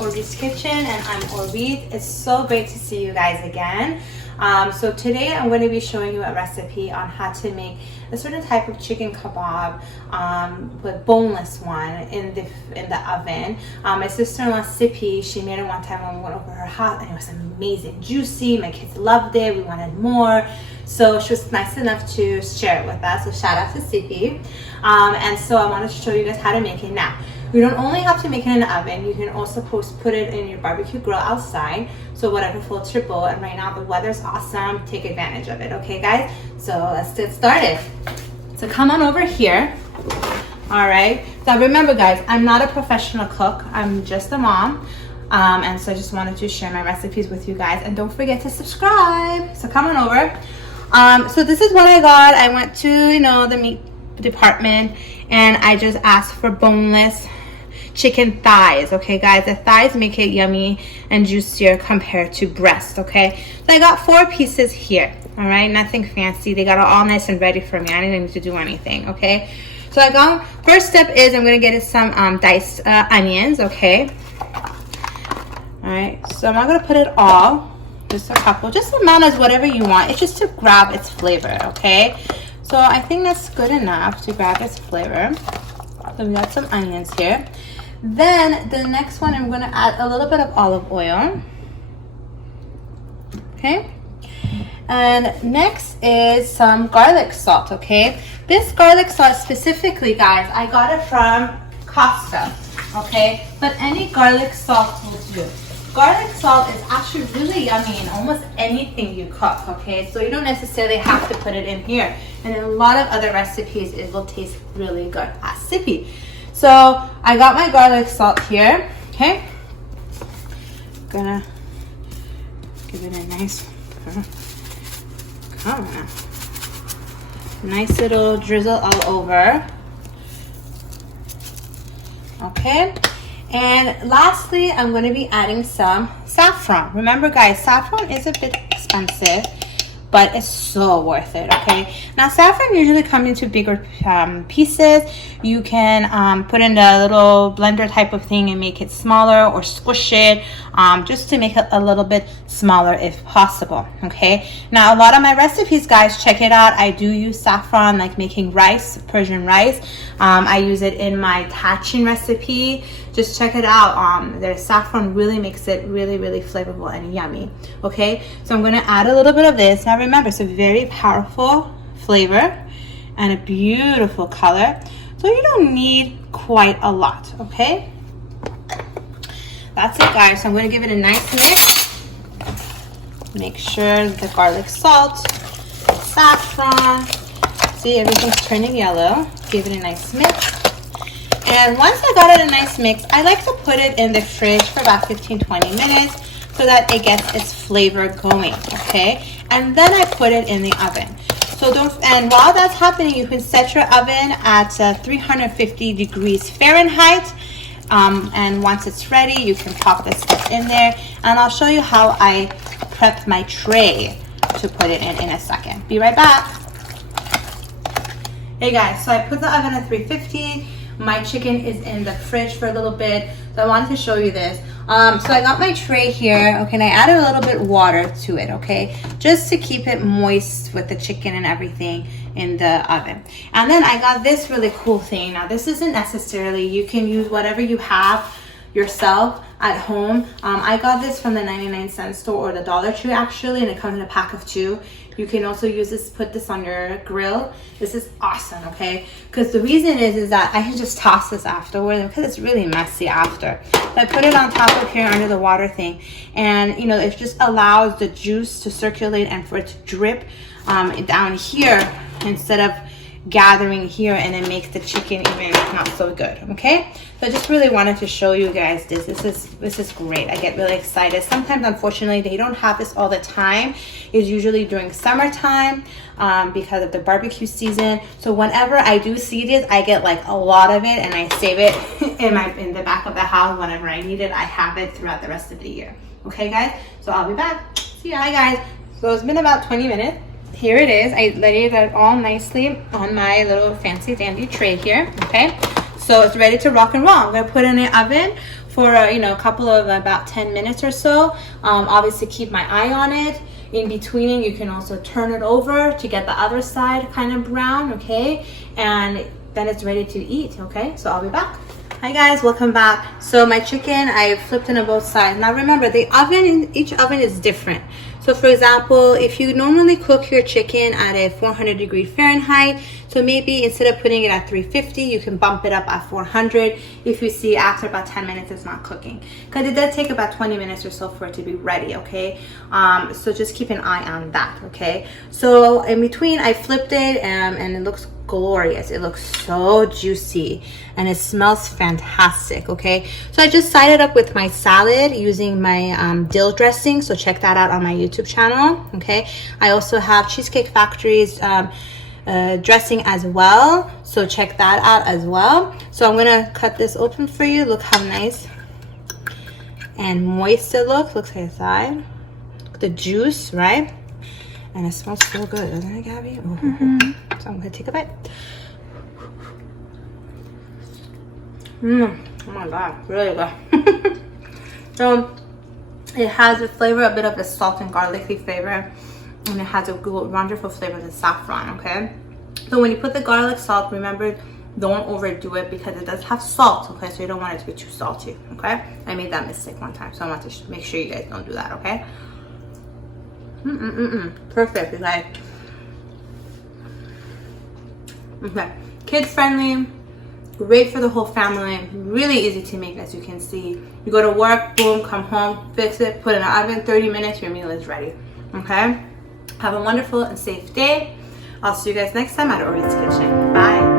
Orit's Kitchen, and I'm Orit. It's so great to see you guys again. So today I'm going to be showing you a recipe on how to make a certain type of chicken kebab, with boneless one in the oven. My sister-in-law Sippy, she made it one time when we went over her house, and it was amazing, juicy. My kids loved it. We wanted more, so she was nice enough to share it with us. So shout out to Sippy. And so I wanted to show you guys how to make it now. You don't only have to make it in the oven, you can also put it in your barbecue grill outside, so whatever floats your boat. And right now the weather's awesome, take advantage of it, okay guys? So let's get started. So come on over here. All right, so remember guys, I'm not a professional cook, I'm just a mom, and so I just wanted to share my recipes with you guys. And don't forget to subscribe. So come on over. So this is what I got. I went to the meat department and I just asked for boneless chicken thighs. Okay guys, the thighs make it yummy and juicier compared to breast. Okay, so I got 4 pieces here. All right, nothing fancy. They got it all nice and ready for me. I didn't need to do anything. Okay, so I got, first step is I'm gonna get some diced onions. Okay, all right, so I'm not gonna put it all, just a couple, just amount as whatever you want. It's just to grab its flavor. Okay, so I think that's good enough to grab its flavor. So we got some onions here. Then the next one, I'm gonna add a little bit of olive oil. Okay. And next is some garlic salt, okay? This garlic salt specifically, guys, I got it from Costa, okay? But any garlic salt will do. Garlic salt is actually really yummy in almost anything you cook, okay? So you don't necessarily have to put it in here. And in a lot of other recipes, it will taste really good as sippy. So I got my garlic salt here, okay? Gonna give it a nice, come on, nice little drizzle all over. Okay, and lastly, I'm going to be adding some saffron. Remember guys, saffron is a bit expensive, but it's so worth it. Okay, now saffron usually comes into bigger pieces. You can put in the little blender type of thing and make it smaller, or squish it just to make it a little bit smaller if possible. Okay, now a lot of my recipes, guys, check it out, I do use saffron, like making rice, Persian rice. I use it in my tachin recipe. Just check it out. The saffron really makes it really flavorful and yummy. Okay, so I'm going to add a little bit of this. Now remember, it's a very powerful flavor and a beautiful color, so you don't need quite a lot. Okay, that's it guys. So I'm going to give it a nice mix. Make sure the garlic salt, saffron, see everything's turning yellow. Give it a nice mix. And once I got it a nice mix, I like to put it in the fridge for about 15-20 minutes so that it gets its flavor going, okay? And then I put it in the oven. So and while that's happening, you can set your oven at 350 degrees Fahrenheit. And once it's ready, you can pop this stuff in there. And I'll show you how I prep my tray to put it in a second. Be right back. Hey guys, so I put the oven at 350. My chicken is in the fridge for a little bit, so I wanted to show you this. So I got my tray here, okay, and I added a little bit water to it, okay, just to keep it moist with the chicken and everything in the oven. And then I got this really cool thing. Now this isn't necessarily, you can use whatever you have yourself at home. I got this from the 99-cent store, or the Dollar Tree actually, and it comes in a pack of 2. You can also use this, put this on your grill. This is awesome, okay? Because the reason is that I can just toss this afterward, because it's really messy after. So I put it on top of here under the water thing, and it just allows the juice to circulate and for it to drip down here instead of gathering here, and it makes the chicken even not so good. Okay, so I just really wanted to show you guys this. This is great. I get really excited. Sometimes unfortunately they don't have this all the time. It's usually during summertime because of the barbecue season. So whenever I do see this, I get like a lot of it, and I save it in the back of the house. Whenever I need it, I have it throughout the rest of the year. Okay guys, so I'll be back. See ya. Hi guys, so it's been about 20 minutes. Here it is. I laid it all nicely on my little fancy dandy tray here. Okay, so it's ready to rock and roll. I'm gonna put it in the oven for a couple of about 10 minutes or so. Obviously keep my eye on it. In between, you can also turn it over to get the other side kind of brown, okay? And then it's ready to eat, okay? So I'll be back. Hi guys, welcome back. So my chicken, I flipped it on both sides. Now remember, the oven, each oven is different. So for example, if you normally cook your chicken at a 400 Fahrenheit, so maybe instead of putting it at 350, you can bump it up at 400 if you see after about 10 minutes it's not cooking. Because it does take about 20 minutes or so for it to be ready, okay? So just keep an eye on that, okay? So in between, I flipped it and it looks glorious. It looks so juicy and it smells fantastic, okay? So I just sided up with my salad using my dill dressing, so check that out on my YouTube channel, okay? I also have Cheesecake Factory's dressing as well, so check that out as well. So I'm gonna cut this open for you. Look how nice and moist it looks like that. The juice, right? And it smells so good, doesn't it, Gabby? So I'm gonna take a bite. Oh my god, really good. So it has a flavor, a bit of the salt and garlicky flavor, and it has a good, wonderful flavor of the saffron, okay? So when you put the garlic salt, remember, don't overdo it because it does have salt, okay? So you don't want it to be too salty, okay? I made that mistake one time, so I want to make sure you guys don't do that, okay? Perfect, you guys. Okay, kid friendly, great for the whole family, really easy to make, as you can see. You go to work, boom, come home, fix it, put it in the oven, 30 minutes, your meal is ready, okay? Have a wonderful and safe day. I'll see you guys next time at Orit's Kitchen. Bye.